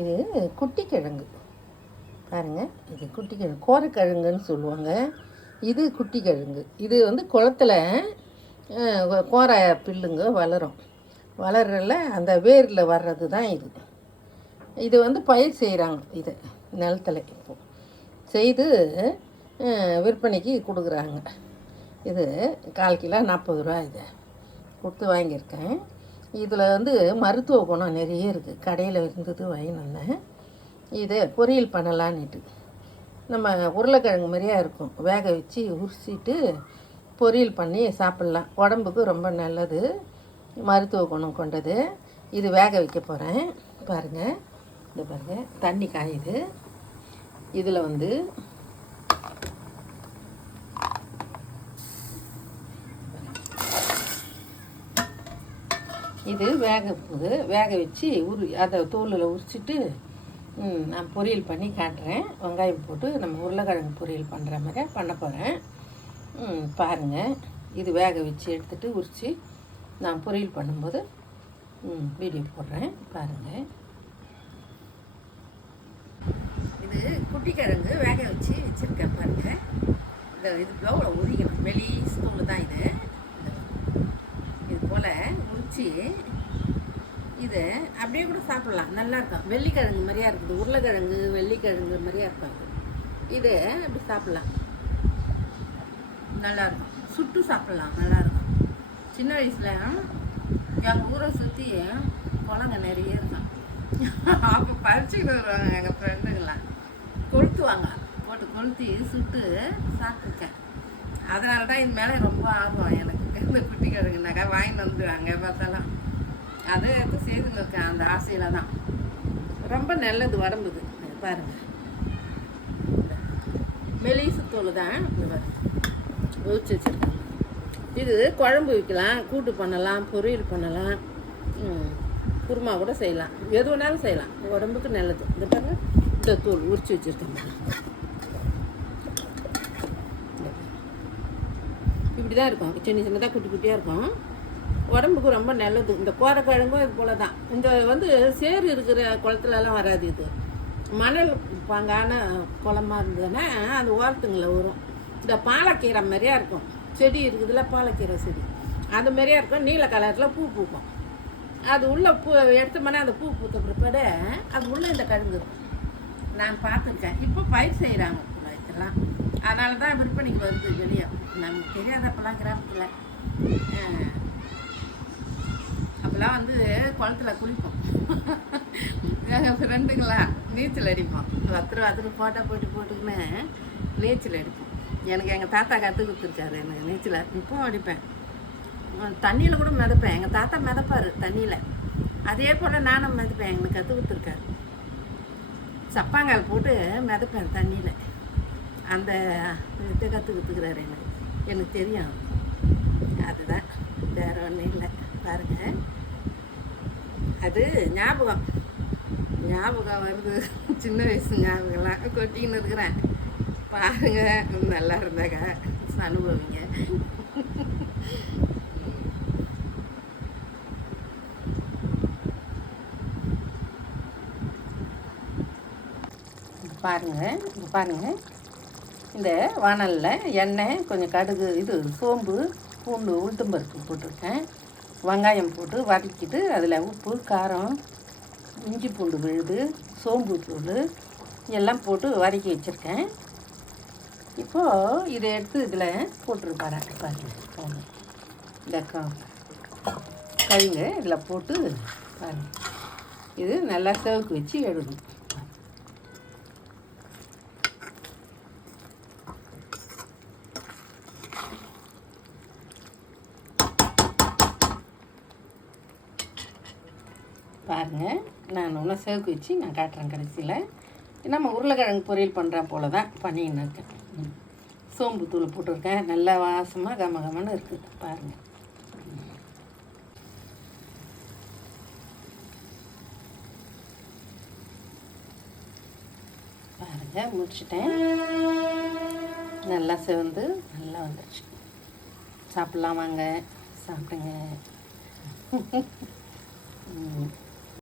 இது குட்டி கிழங்கு பாருங்கள். இது குட்டி கிழங்கு, கோரக்கிழங்குன்னு சொல்லுவாங்க. இது குட்டி கிழங்கு. இது வந்து குளத்துல கோரை பில்லுங்க வளரும். வளர்றல அந்த வேரில் வர்றது தான் இது. இது வந்து பயிர் செய்கிறாங்க. இது நிலத்தில் இப்போது செய்து விற்பனைக்கு கொடுக்குறாங்க. இது 1/4 கிலோ 40 ரூபா. இது கொடுத்து வாங்கியிருக்கேன். இதில் வந்து மருத்துவ குணம் நிறைய இருக்குது. கடையில் இருந்தது வாங்கின்னு வந்தேன். இதை பொரியல் பண்ணலான்னுட்டு நம்ம உருளைக்கிழங்கு மாதிரியாக இருக்கும். வேக வச்சு உரிச்சிட்டு பொரியல் பண்ணி சாப்பிட்லாம். உடம்புக்கு ரொம்ப நல்லது, மருத்துவ குணம் கொண்டது. இது வேக வைக்க போகிறேன். பாருங்கள், இந்த பாருங்கள் தண்ணி காயுது. இதில் வந்து இது வேக வச்சு அதை தோலில் உரிச்சிட்டு நான் பொரியல் பண்ணி காட்டுறேன். வெங்காயம் போட்டு நம்ம உருளைக்கிழங்கு பொரியல் பண்ணுற மாதிரி பண்ண போகிறேன். பாருங்கள், இது வேக வச்சு எடுத்துகிட்டு உரித்து நான் பொரியல் பண்ணும்போது வீடியோ போடுறேன். பாருங்கள், இது குட்டிக்கிழங்கு வேக வச்சு வச்சுருக்கேன். பாருங்கள், இந்த இது எவ்வளோ உரிக்கணும். மெலிஸ் தூள் தான் இது. இது போல் உரித்து இது அப்படியே கூட சாப்பிட்லாம். நல்லாயிருக்கும். வெள்ளிக்கிழங்கு மாதிரியா இருக்குது. உருளைக்கிழங்கு வெள்ளிக்கிழங்கு மாதிரியா இருக்கும். இது அப்படி சாப்பிட்லாம், நல்லாயிருக்கும். சுட்டு சாப்பிட்லாம், நல்லாயிருக்கும். சின்ன வயசில் எங்கள் ஊரை சுற்றி குளங்க நிறைய இருக்கும். அப்போ பறிச்சுக்கிட்டு வருவாங்க எங்கள் ஃப்ரெண்டுங்களாம். கொளுத்துவாங்க, போட்டு கொளுத்தி சுட்டு சாப்பிட்ருக்கேன். அதனால தான் இது மேலே ரொம்ப ஆர்வம் எனக்கு. இந்த குட்டி கிழங்குனாக்கா வாங்கிட்டு வந்துடுவாங்க பார்த்தாலும். அதை எடுத்து செய்துன்னு இருக்கேன். அந்த ஆசையில் தான். ரொம்ப நல்லது உடம்புக்கு. பாருங்கள், மெலிசு தோல் தான். ஒழிச்சு வச்சுருக்கேன். இது குழம்பு வைக்கலாம், கூட்டு பண்ணலாம், பொரியல் பண்ணலாம், குருமா கூட செய்யலாம். எது வேணாலும் செய்யலாம். உடம்புக்கு நல்லது. இந்த பாருங்கள், இந்த தூள் உரிச்சு வச்சுருக்கேன். இப்படி தான் இருக்கும். சின்ன சின்னதாக குட்டி குட்டியாக இருக்கும். உடம்புக்கு ரொம்ப நல்லது. இந்த கோரக்கிழங்கும் இது போல் தான். இந்த வந்து சேறு இருக்கிற குளத்துலலாம் வராது. இது மணல் பாங்கான குளமாக இருந்ததுன்னா அந்த ஓரத்துங்களை வரும். இந்த பாலக்கீரை மாதிரியா இருக்கும். செடி இருக்குதுல்ல, பாலக்கீரை செடி அது மாதிரியா இருக்கும். நீல கலரில் பூ பூக்கும். அது உள்ளே பூ எடுத்தோம்னா அந்த பூ பூத்த பிற்பாடு அது உள்ளே இந்த கிழங்கு இருக்கும். நான் பார்த்துருக்கேன். இப்போ பயிர் செய்கிறாங்க இதெல்லாம். அதனால தான் விற்பனைக்கு வருது வெளியே. நமக்கு தெரியாத அப்போல்லாம் கிராமத்தில். அப்போல்லாம் வந்து குளத்துல குளிப்போம். எங்கள் ஃப்ரெண்டுங்களா நீச்சல் அடிப்போம். ஒருத்தர் ஃபோட்டோ போட்டுக்கின்னு நீச்சல் அடிப்போம். எனக்கு எங்கள் தாத்தா கற்றுக் கொடுத்துருக்காரு எனக்கு நீச்சல். இப்போவும் அடிப்பேன். தண்ணியில் கூட மிதப்பேன். எங்கள் தாத்தா மிதப்பார் தண்ணியில். அதே போல் நானும் மிதப்பேன். எனக்கு கற்றுக் கொடுத்துருக்காரு. சப்பாங்கால் போட்டு மிதப்பேன் தண்ணியில். அந்த இதை கற்றுக் கொடுத்துக்கிறாரு எனக்கு தெரியும். அதுதான், வேறு ஒன்றும் இல்லை. பாருங்கள், அது ஞாபகம் வருது. சின்ன வயசு ஞாபகம்லாம் கொட்டின்னு இருக்கிறேன். பாருங்கள், நல்லா இருந்தாங்க, அனுபவிங்க. பாருங்கள், இந்த வானலில் எண்ணெய், கொஞ்சம் கடுகு, இது சோம்பு, பூண்டு, உளுத்தம்பருப்பு போட்டிருக்கேன். வெங்காயம் போட்டு வதக்கிட்டு அதில் உப்பு, காரம், இஞ்சி பூண்டு விழுது, சோம்பு தூள் எல்லாம் போட்டு வதக்கி வச்சுருக்கேன். இப்போது இதை எடுத்து இதில் போட்டுருப்பாரு. பாருங்கள், இந்த கழுங்க இதில் போட்டு பாருங்கள். இது நல்லா செவக்கு வச்சு எடுக்கணும். பாருங்கள், நான் ஒன்றும் செவக்கு வச்சு நான் காட்டுறேன். கடைசியில் நம்ம உருளைக்கிழங்கு பொரியல் பண்ணுற போல தான் பண்ணின்னு இருக்கேன். சோம்பு தூள் போட்டிருக்கேன். நல்லா வாசமாக கமகமன்னு இருக்குது. பாருங்கள், முடிச்சிட்டேன். நல்லா செவந்து நல்லா வந்துடுச்சு. சாப்பிட்லாம், வாங்க சாப்பிடுங்க.